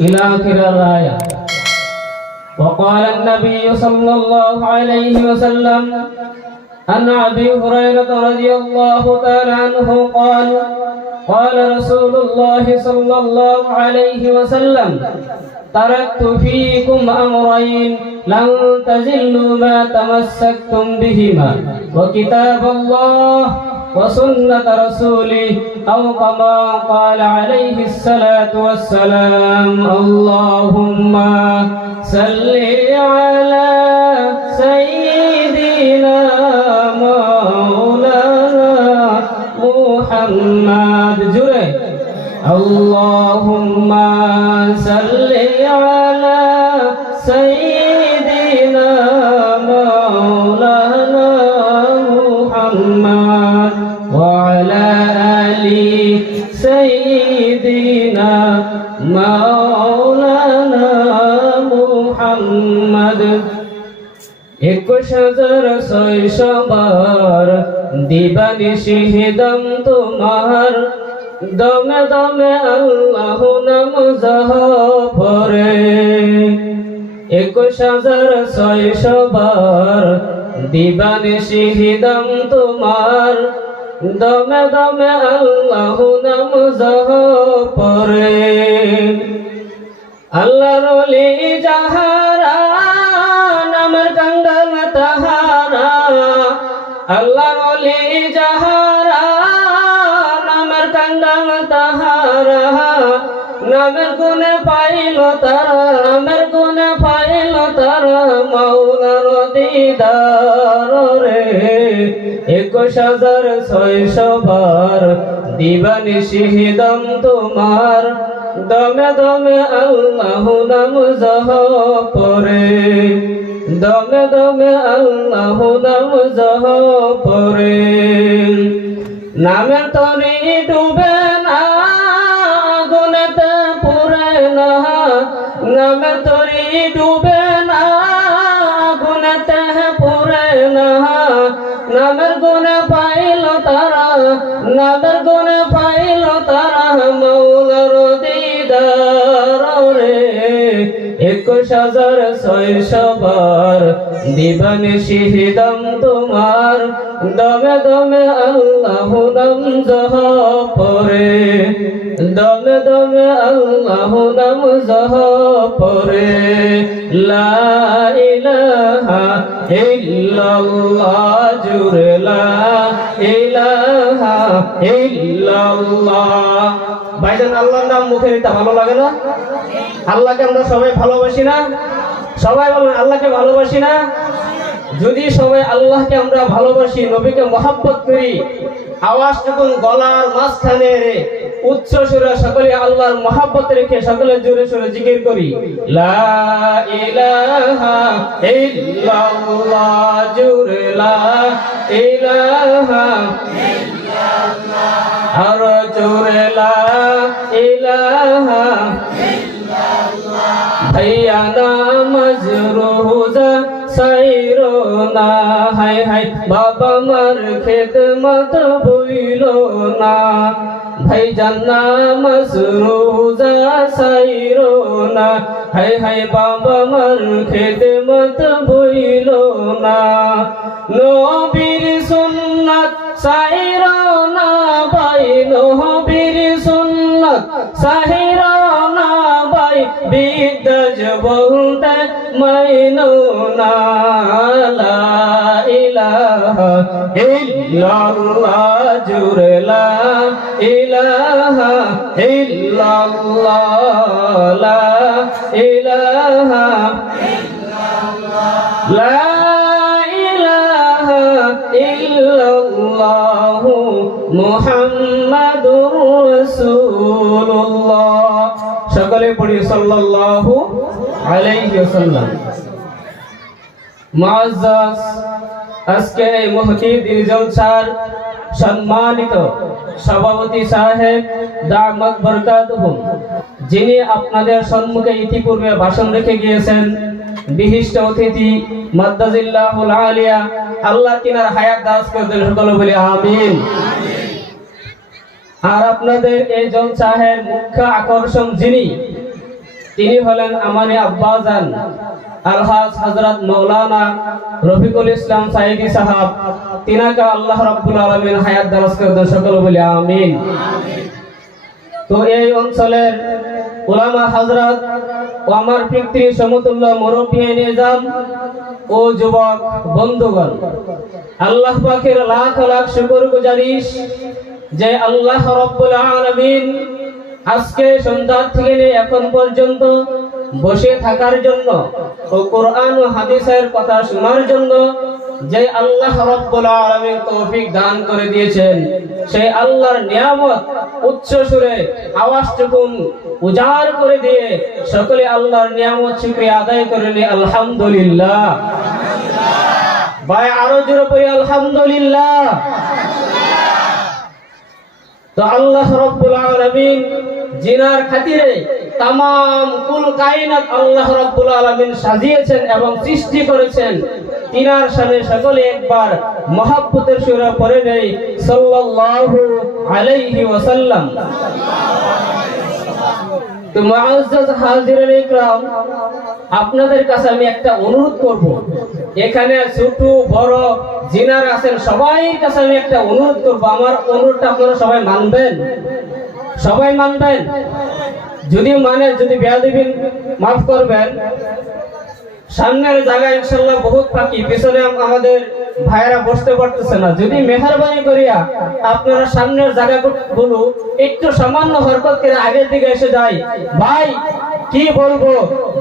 إلى آخر الآية. وقال النبي صلى الله عليه وسلم عن أبي هريرة رضي الله تعالى عنه قال قال رسول الله صلى الله عليه وسلم تركت فيكم أمرين لن تزلوا ما تمسكتم بهما وكتاب الله وسنة رسوله أو كما قال عليه الصلاة والسلام. اللهم صل على سيدنا مولانا محمد جري. اللهم صل على سيدنا مولانا محمد وعلى آل سيدنا مولانا محمد. 21,600 বার দিবানিশি হিদম তোমার দমে দমে আল্লাহ নাম জপরে। 21,600 বার দিবানিশি হিদম তোমার দমে দমে আল্লাহ নাম জপরে। আল্লাহর ওলি যাহারা নামের কাঙ্গাল তাহারা, আল্লাহর ওলি যাহারা নামের কাঙ্গাল তাহারা, নামের গুণে পাইল তারা, নামের গুণে পাইল তারা মাওলার দিদার রে। 21,600 বার দিবানিশি হিদম তোমার দমে দমে আল্লাহ নাম জপরে, দমে দমে আল্লাহ নাম জপরে। নামের তরি ডুবে না গুণেতে পুরে না, নামের তরি ডুবে না গুণেতে পুরে না। নামের গুণে পাইল তারা, নামের গুণে পাইল তারা মাওলার দিদার রে। 21,600 বার দিবানিশি হিদম তোমার দমে দমে আল্লাহ নাম জপরে, দমে দমে আল্লাহ নাম জপরে। লা ইলাহা ইল্লাল্লাহ জুরে লা ইলাহা ইল্লাল্লাহ। ভাইজান আল্লাহর নাম মুখে নিতে ভালো লাগে না? আল্লাহকে আমরা সবাই ভালোবাসি না? সবাই বলুন আল্লাহকে ভালোবাসি না? যদি সবাই আল্লাহকে আমরা ভালোবাসি, নবীকে মহব্বত করি, আওয়াজ যখন গলার মাঝখানে উচ্চ সুরে সকলে আল্লাহর মহব্বত রেখে সকলে জোরে সোরে জিকির করি লা ইলাহা ইল্লাল্লাহ জোরে লা ইলাহা ইল্লাল্লাহ আর জোরে লা ইলাহা ইল্লাল্লাহ ভাইয়া নামাজ রোজা সাইরো না হায় হায় বাবা মার খেদমত ভুইলো না ভাইজান নামাজ রোজা সাইরো না হায় হায় বাবা মার খেদমত ভুইলো না নবীর সুন্নাত সাইরো না ভাই নবীর সুন্নাত সাইরো না ভাই বিদ্যাজ বলতে মাইনো না লা ইলাহা ইল্লাল্লাহ জুরে লা ইলাহা ইল্লাল্লাহ লা ইলাহা ইল্লাল্লাহ লা ইলাহা ইল্লাল্লাহ মুহাম্মাদুর রাসূলুল্লাহ সকলে পড়ি সাল্লাল্লাহু আলাইহি ওয়াসাল্লাম। মুআজ্জাজ আজকে এই মুহতির জলসার সম্মানিত সভাপতি সাহেব দামাত বরকাতুহুম, যিনি আপনাদের সম্মুখে ইতিপূর্বে ভাষণ রেখে গিয়েছেন, বিশিষ্ট অতিথি মাদ্দাজিল্লাহুল আলিয়া, আল্লাহ তিনার হায়াত দারাজ করে দেন, সকলে বলি আমিন। আর আপনাদের এই জলসাহের মুখ্য আকর্ষণ যিনি, তিনি হলেন আমারই আব্বাজান আলহাজ হযরত মাওলানা রফিকুল ইসলাম সাইদি সাহেব। তিনাকে আল্লাহ রাব্বুল আলামিন হায়াত দারাজ করে সকল বলি আমিন। তো এই অঞ্চলের উলামা হযরত ও আমার পিতৃ সমতুল্য মুরব্বী নিজাম ও যুবক বন্ধুগণ, আল্লাহ পাকের লাখ লাখ শুকরগুজারিশ যে আল্লাহ রাব্বুল আলামিন আজকে সন্ধ্যা থেকে নিয়ে এখন পর্যন্ত বসে থাকার জন্য ও কোরআন ও হাদিসের কথা শোনার জন্য যে আল্লাহ রাব্বুল আলামিন তৌফিক দান করে দিয়েছেন, সেই আল্লাহর নিয়ামত উচ্চ সুরে আওয়াজটুকু উজাড় করে দিয়ে সকলে আল্লাহর নিয়ামত শুকরিয়া আদায় করে নি আলহামদুলিল্লাহ। ভাই আরো জোরে পড়ি আলহামদুলিল্লাহ। তো আল্লাহ রাব্বুল আলামিন জিনার খাতিরে তাম কুল কায়নাত আল্লাহ রাব্বুল আলামিন সাজিয়েছেন এবং সৃষ্টি করেছেন, তিনার সামনে সকলে একবার মহব্বতের সুরে পড়ে নেই সাল্লাল্লাহু আলাইহি ওয়াসাল্লাম। তো মুআজ্জাজ হাজিরিন ইকরাম, আপনাদের কাছে আমি একটা অনুরোধ করব, এখানে ছোট বড় জিনার আছেন সবাই কাছে আমি একটা অনুরোধ করব, আমার অনুরোধটা আপনারা সবাই মানবেন? সবাই মানবেন? যদি মানে যদি বেয়াদবি মাফ করবেন। সামনের জায়গা ইনশাআল্লাহ বহুত ফাঁকি, পিছনে আমাদের ভাইরা বসতে পারতেছে না। যদি মেহেরবানি করিয়া আপনারা সামনের জায়গাগুলো একটু সামান্য হরকত করে আগের দিকে এসে যায়। ভাই কি বলবো,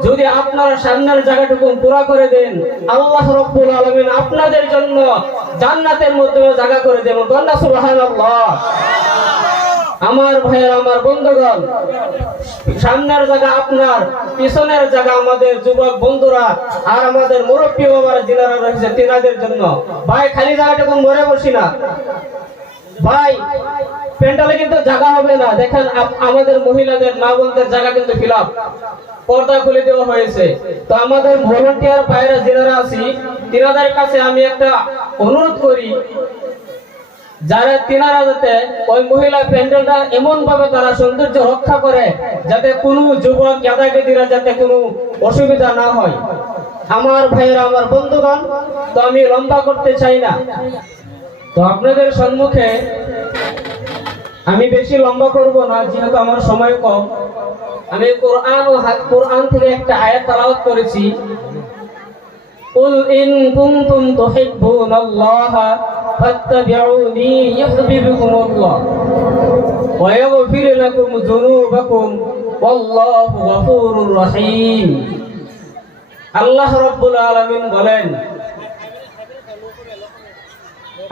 যদি আপনারা সামনের জায়গাটুকু পুরা করে দেন, আল্লাহ রাব্বুল আলামিন আপনাদের জন্য জান্নাতের মধ্যে জায়গা করে দেন। বলেন সুবহানাল্লাহ। আমার ভাইয়ের, আমার বন্ধুগণ, সামনের জায়গা আপনার, পিছনের জায়গা আমাদের যুবক বন্ধুরা আর আমাদের মুরব্বী বাবারা যিনারা রয়েছে তিনাদের জন্য। ভাই খালি জায়গাটুকু মরে বসি না ভাই, প্যান্ডেলে কিন্তু জায়গা হবে না। দেখেন আমাদের মহিলাদের মা বোনদের জায়গা কিন্তু ফিলাপ, পর্দা খুলে দেওয়া হয়েছে। তো আমাদের ভলান্টিয়ার ভাইরা যিনারা আছি তিনাদের কাছে আমি একটা অনুরোধ করি, যারা তিনারা যাতে ওই মহিলা প্যান্ডেলটা এমন ভাবে তারা সৌন্দর্য রক্ষা করে যাতে কোনো যুবক গাদাগেদিরা যাতে কোনো অসুবিধা না হয়। আমার ভাইয়েরা, আমার বন্ধুগণ, তো আমি লম্বা করতে চাই না, তো আপনাদের সম্মুখে আমি বেশি লম্বা করব না যেহেতু আমার সময় কম। আমি কোরআন থেকে একটা আয়াত তেলাওয়াত করেছি, কুল ইন কুনতুম তুহিব্বুনাল্লাহা ফাত্তাবিউনি ইউহিব্বুকুমুল্লাহ ওয়া ইয়াগফির লাকুম যুনুবাকুম ওয়াল্লাহু গফুরুর রহিম। আল্লাহ রাব্বুল আলামিন বলেন,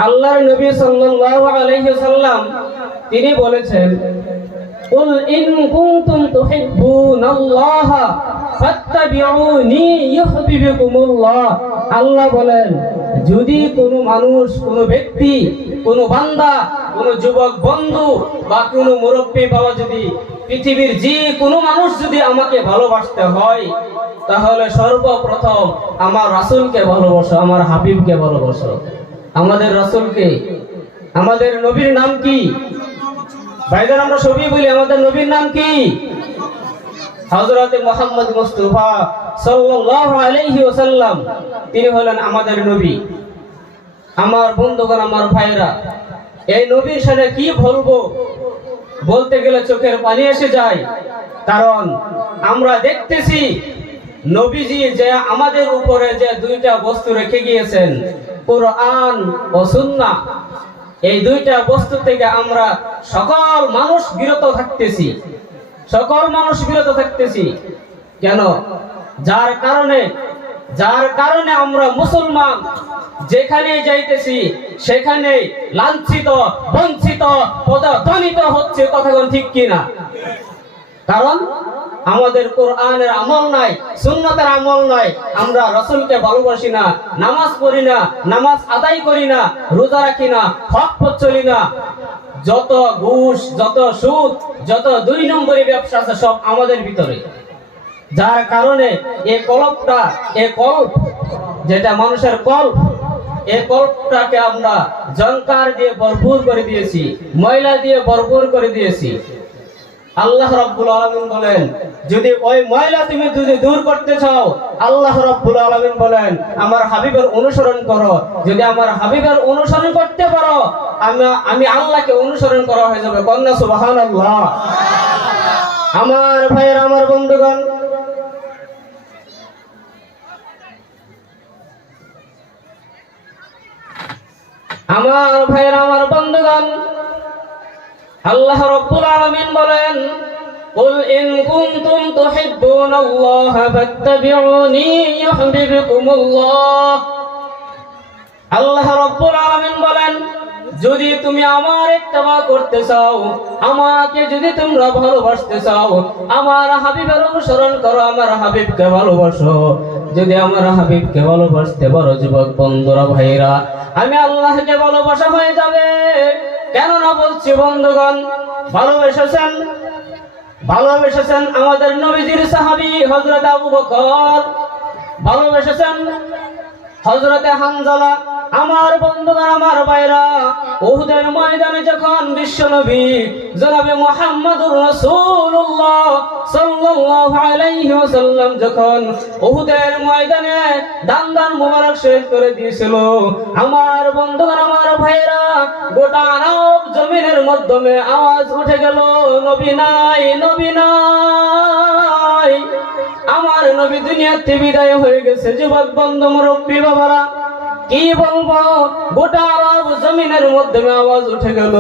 আল্লাহর নবী সাল্লাল্লাহু আলাইহি ওয়াসাল্লাম তিনি বলেছেন, কুল ইন কুনতুম তুহিব্বুনাল্লাহা ফাত্তাবিউনি ইউহিব্বুকুমুল্লাহ। আল্লাহ বলেন, যদি কোনো মানুষ, কোনো ব্যক্তি, কোনো বান্দা, কোনো যুবক বন্ধু বা কোনো মুরব্বী বাবা, যদি পৃথিবীর যে কোনো মানুষ যদি আমাকে ভালোবাসতে হয়, তাহলে সর্বপ্রথম আমার রাসূলকে ভালোবাসো, আমার হাবিবকে ভালোবাসো। আমাদের রাসূলকে, আমাদের নবীর নাম কি ভাইজান? আমরা সবই বলি আমাদের নবীর নাম কি? হযরত মুহাম্মদ মুস্তাফা সাল্লাল্লাহু আলাইহি ওয়াসাল্লাম, তিনি হলেন আমাদের নবী। আমার বন্ধুগণ, আমার ভাইরা, এই নবীর সাথে কি বলবো, বলতে গেলে চোখের পানি এসে যায়। কারণ আমরা দেখতেছি নবীজি যে আমাদের উপরে যে দুইটা বস্তু রেখে গিয়েছেন, কোরআন ও সুন্নাহ, এই দুইটা বস্তু থেকে আমরা সকল মানুষ বিরত থাকতেছি, সকল মানুষ বিরত থাকতেছি। কেন? যার কারণে আমরা মুসলমান যেখানে যাইতেছি সেখানে লাঞ্ছিত, বঞ্চিত, পদদলিত হচ্ছে। কথা কোন ঠিক কিনা? কারণ আমাদের কোরআনের আমল নাই, সুন্নাতের আমল নাই। আমরা রাসূলকে ভালোবাসি না, নামাজ পড়ি না, নামাজ আদায় করি না, রোজা রাখি না, হক পথ চলি না। যত ঘুষ, যত সুদ, যত দুই নম্বরী ব্যবসা আছে সব আমাদের ভিতরে। যার কারণে এই কলপটা, এই কল্প যেটা মানুষের কল্প, এই কল্পটাকে আমরা জঙ্কার দিয়ে ভরপুর করে দিয়েছি, ময়লা দিয়ে ভরপুর করে দিয়েছি। আল্লাহ রাব্বুল আলামিন বলেন যদি ওই ময়লা তুমি যদি দূর করতে চাও, আল্লাহ রাব্বুল আলামিন বলেন আমার হাবিবের অনুসরণ করো। যদি আমার হাবিবের অনুসরণ করতে পারো, আমি আল্লাহকে অনুসরণ করা হয়ে যাবে। কন্যা সুবহানাল্লাহ। আমার ভাইয়ের, আমার বন্ধুগণ, আমার ভাইয়ের, আমার বন্ধুগণ, আল্লাহ রাব্বুল আলামিন বলেন কুল ইন কুনতুম তুহিব্বুনাল্লাহ ফাত্তাবিউনি ইউহিব্বুকুমুল্লাহ। আল্লাহ রাব্বুল আলামিন বলেন যদি তুমি আমার ইত্তেবা করতে চাও, আমাকে যদি তোমরা ভালোবাসতে চাও, আমার হাবিবের অনুসরণ করো, আমার হাবিবকে ভালোবাসো। যদি আমার হাবিবকে ভালোবাসতে পারো যুবক বন্ধুরা, ভাইরা, আমি আল্লাহকে ভালোবাসা হয়ে যাবে। কেন না বলছি বন্ধুগণ, ভালোবেসেছেন আমাদের নবীজির সাহাবী হযরত আবু বকর, ভালোবেসেছেন হযরতে হানজালা। আমার বন্ধুগণ, আমার ভাইরা, উহুদের ময়দানে যখন বিশ্বনবী জনাবে মুহাম্মদুর রাসূলুল্লাহ সাল্লাল্লাহু আলাইহি ওয়াসাল্লাম যখন উহুদের ময়দানে দান মোবারক শহীদ করে দিয়েছিল, আমার বন্ধুগণ, আমার ভাইরা, গোটা আরব জমিনের মাধ্যমে আওয়াজ উঠে গেল নবী নাই, নবী নাই, আমার নবী দুনিয়াতে বিদায় হয়ে গেছে। যুবক বন্ধু, মুরব্বী বাবারা, কি বলবো, গোটা আরব জমিনের মাধ্যমে আওয়াজ উঠে গেল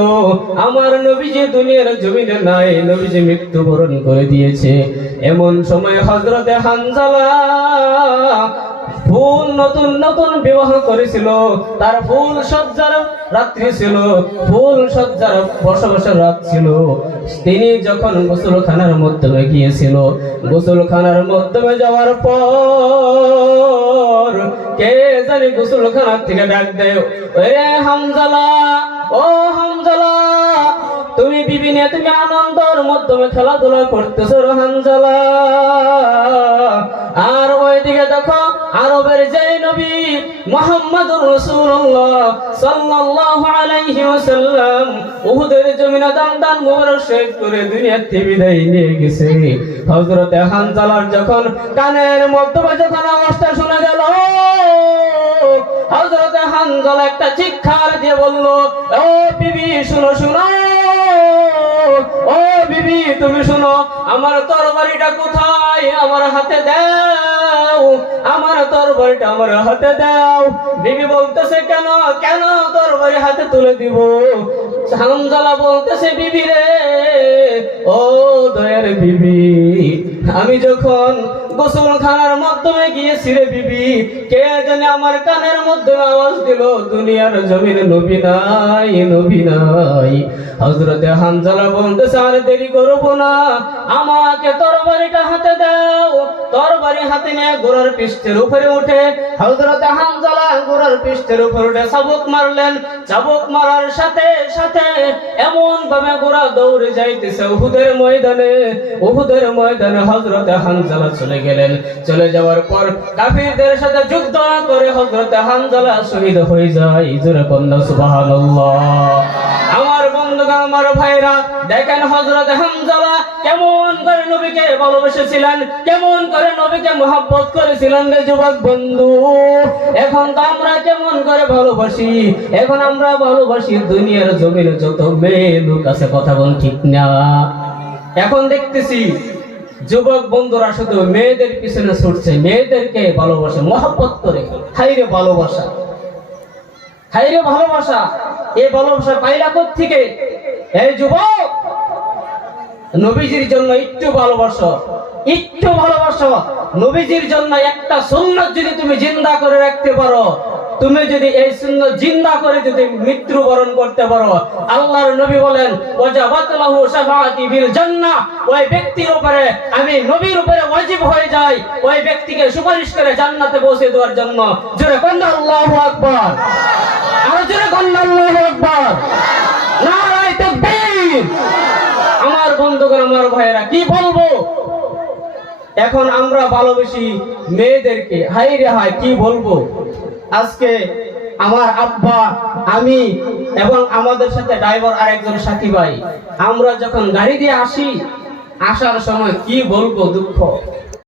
আমার নবীজি দুনিয়ার জমিনে নাই, নবীজি মৃত্যুবরণ করে দিয়েছে। এমন সময় হযরতে হানজালা ফুল নতুন নতুন বিবাহ করেছিল, তার ফুল সজ্জার রাত্রি ছিল, ফুল সজ্জার বসবাসের রাত ছিল। তিনি যখন গোসলখানার মাধ্যমে গিয়েছিল, গোসলখানার মাধ্যমে যাওয়ার পর কে জানি গোসলখানার থেকে ডাক দেয়, ওরে হানজালা, ও হানজালা, তুমি বিবি নিয়ে তুমি আনন্দের মাধ্যমে খেলাধুলা করতেছো হানজালা। আর ওইদিকে দেখো আরবের যে নবী মুহাম্মদুর রাসূলুল্লাহ সাল্লাল্লাহু আলাইহি ওয়াসাল্লাম উহুদের জমিনে দান মোবারক শহীদ করে দুনিয়াতে বিদায় নিয়ে গেছে। হযরতে হানজালার যখন কানের মাধ্যমে যখন আওয়াজটা শোনা গেল, হযরতে হানজালা একটা চিৎকার দিয়ে বলল, ও বিবি শুনো, শুনো, ও বিবি তুমি শুনো, আমার তরবারিটা কোথায়, আমার হাতে দাও, আমার তরবারিটা আমার হাতে দাও। বিবি বলতেছে কেন, কেন তরবারি হাতে তুলে দিব? হানজালা বলতেছে, বিবি রে, ও দয়ার বিবি, আমি যখন গোসলখানার মাধ্যমে গিয়েছি রে বিবি, কে জানে আমার কানের মধ্যে আওয়াজ দিল দুনিয়ার জমিনে নবী নাই, নবী নাই। হযরতে হানজালা বলতেছে আর দেরি করব না, আমাকে তরবারিটা হাতে দাও। তরবারি হাতে নিয়ে ঘোড়ার পৃষ্ঠের উপরে উঠে হযরতে হানজালা ঘোড়ার পৃষ্ঠের উপরে উঠে চাবুক মারলেন। চাবুক মারার সাথে সাথে এমন ভাবে ঘোড়া দৌড়ে যাইতেছে উহুদের ময়দানে। উহুদের ময়দানে হযরতে হানজালা চলে গেলেন। চলে যাওয়ার পর কাফিরদের সাথে যুদ্ধ করে হযরতে হানজালা শহীদ হয়ে যায়। জোরে বলুন সুবহানাল্লাহ। আমার বন্ধুগণ, আমার ভাইরা, দেখেন হযরতে হানজালা কেমন করে নবীকে ভালোবেসেছিলেন, কেমন করে নবীকে মহব্বত করেছিলেন রে যুবক বন্ধু। এখন তো আমরা কেমন করে ভালোবাসি, এখন আমরা ভালোবাসি দুনিয়ার জমিনে যত মেয়ে লোক আছে, কথা বল ঠিক না? এখন দেখতেছি যুবক বন্ধুরা শুধু মেয়েদের পিছনে ছুটছে, মেয়েদেরকে ভালোবাসে, মহব্বত করে। হাইরে ভালোবাসা, হাইরে ভালোবাসা, এই ভালোবাসা পাইলা কোত্থেকে? এই যুবক, নবীজির জন্য একটু ভালোবাসো, একটু ভালোবাসো। নবীজির জন্য একটা সুন্নাত যদি তুমি জিন্দা করে রাখতে পারো, তুমি যদি এই সুন্নাত জিন্দা করে যদি মৃত্যুবরণ করতে পারো, আল্লাহর নবী বলেন ওয়াজাবাত লাহু শাফাআতি ফিল জান্নাহ, ওই ব্যক্তির উপরে আমি নবীর উপরে ওয়াজিব হয়ে যাই ওই ব্যক্তিকে সুপারিশ করে জান্নাতে পৌঁছে দেওয়ার জন্য। জোরে কোন আল্লাহু আকবার, আর জোরে কোন আল্লাহু আকবার, নারায়ে তাকবীর। আমার বন্ধুগণ, আমার ভাইয়েরা, কি বলবো? এখন আমরা ভালোবাসি মেয়েদেরকে, হাই রে হাই, কি বলবো? আজকে আমার আব্বা, আমি এবং আমাদের সাথে ড্রাইভার আরেকজন সাথী ভাই, আমরা যখন গাড়ি দিয়ে আসি আসার সময় কি বলবো দুঃখ।